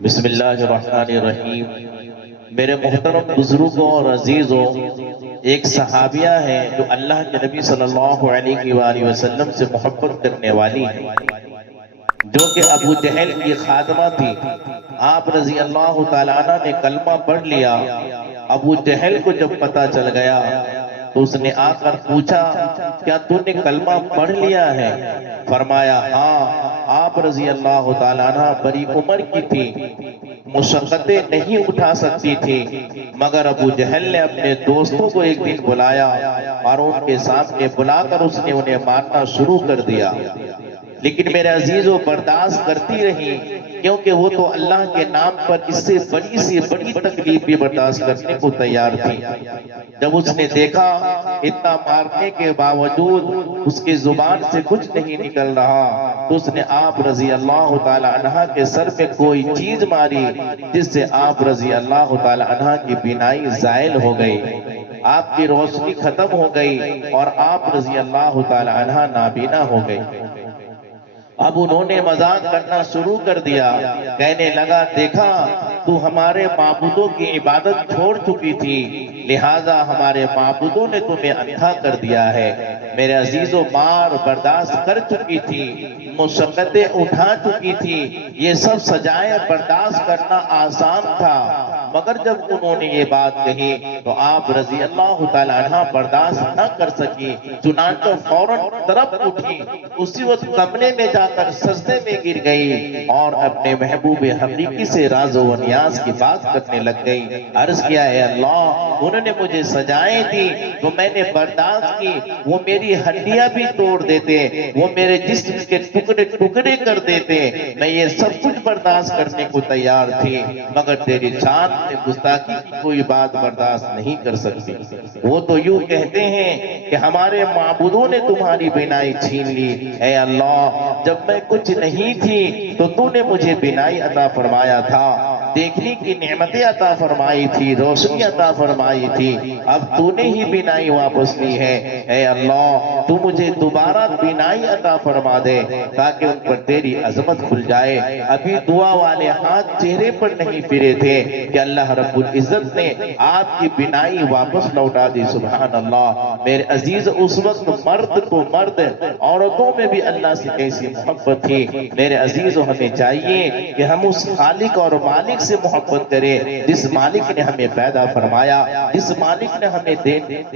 بسم اللہ الرحمن الرحیم۔ میرے محترم بزرگوں اور عزیزوں، ایک صحابیہ ہے جو اللہ کے نبی صلی اللہ علیہ وآلہ وسلم سے محبت کرنے والی ہے، جو کہ ابو جہل کی خادمہ تھی۔ آپ رضی اللہ تعالیٰ عنہ نے کلمہ پڑھ لیا۔ ابو جہل کو جب پتہ چل گیا تو اس نے آ کر پوچھا، کیا تو نے کلمہ پڑھ لیا ہے؟ فرمایا ہاں۔ آپ رضی اللہ تعالیٰ عنہ بڑی عمر کی تھی، مشقتیں نہیں اٹھا سکتی تھی، مگر ابو جہل نے اپنے دوستوں کو ایک دن بلایا اور ان کے سامنے بلا کر اس نے انہیں مارنا شروع کر دیا، لیکن میرے عزیزوں برداشت کرتی رہی، کیونکہ وہ تو اللہ کے نام پر اس سے بڑی تکلیف بھی برداشت کرنے کو تیار تھی۔ جب اس نے دیکھا اتنا مارنے کے باوجود اس کی زبان سے کچھ نہیں نکل رہا، تو اس نے آپ رضی اللہ تعالی عنہ کے سر پہ کوئی چیز ماری، جس سے آپ رضی اللہ تعالی عنہ کی بینائی زائل ہو گئی، آپ کی روشنی ختم ہو گئی اور آپ رضی اللہ تعالی عنہ نابینا ہو گئی۔ اب انہوں نے مذاق کرنا شروع کر دیا، کہنے لگا دیکھا تو ہمارے معبودوں کی عبادت چھوڑ چکی تھی، لہذا ہمارے معبودوں نے تمہیں اندھا کر دیا ہے۔ میرے عزیزوں مار برداشت کر چکی تھی، مشقتیں اٹھا چکی تھی، یہ سب سزائیں برداشت کرنا آسان تھا، مگر جب انہوں نے یہ بات کہی تو آپ رضی اللہ تعالیٰ عنہ برداشت نہ کر سکی، چنانچہ فوراً طرف اٹھی، اسی وقت کمرے میں جا کر سجدے میں گر گئی اور اپنے محبوب حقیقی سے راز و نیاز کی بات کرنے لگ گئی۔ عرض کیا اے اللہ، انہوں نے مجھے سزائیں دی تو میں نے برداشت کی، وہ میری ہڈیاں بھی توڑ دیتے، وہ میرے جسم کے ٹکڑے ٹکڑے کر دیتے، میں یہ سب کچھ برداشت کرنے کو تیار تھی، مگر تیری شان میں گستاخی کی کوئی بات برداشت نہیں کر سکتی۔ وہ تو یوں کہتے ہیں کہ ہمارے معبودوں نے تمہاری بینائی چھین لی، اے اللہ جب میں کچھ نہیں تھی تو تو نے مجھے بینائی عطا فرمایا تھا، دیکھنے کی نعمتیں عطا فرمائی تھی، روشنی عطا فرمائی تھی، اب تو نے ہی بینائی واپس لی ہے، اے اللہ تو مجھے دوبارہ بینائی عطا فرما دے تاکہ ان پر تیری عظمت کھل جائے۔ ابھی دعا والے ہاتھ چہرے پر نہیں پھرے تھے کہ اللہ رب العزت نے آپ کی بینائی واپس لوٹا دی۔ سبحان اللہ۔ میرے عزیز اس وقت مرد تو مرد، عورتوں میں بھی اللہ سے کیسی محبت تھی۔ میرے عزیز ہمیں چاہیے کہ ہم اس خالق اور مالک سے محبت کریں جس مالک نے ہمیں پیدا فرمایا، جس مالک نے ہمیں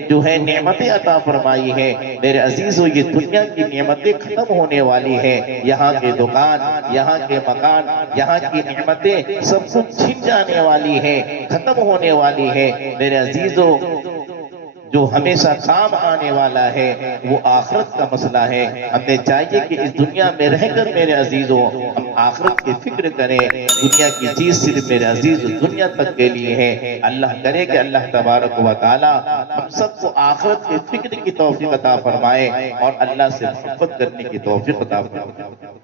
جو ہے نعمتیں عطا فرمائی ہیں۔ میرے عزیزو یہ دنیا کی نعمتیں ختم ہونے والی ہیں، یہاں کے دکان، یہاں کے مکان، یہاں کی نعمتیں سب کچھ چھن جانے والی ہیں، ختم ہونے والی ہیں۔ میرے عزیزو جو ہمیشہ کام آنے والا ہے وہ آخرت کا مسئلہ ہے۔ ہمیں چاہیے کہ اس دنیا میں رہ کر میرے عزیزوں ہم آخرت کی فکر کریں۔ دنیا کی چیز صرف میرے عزیز دنیا تک کے لیے ہے۔ اللہ کرے کہ اللہ تبارک و تعالی ہم سب کو آخرت کی فکر کی توفیق عطا فرمائے اور اللہ سے محبت کرنے کی توفیق عطا فرمائے۔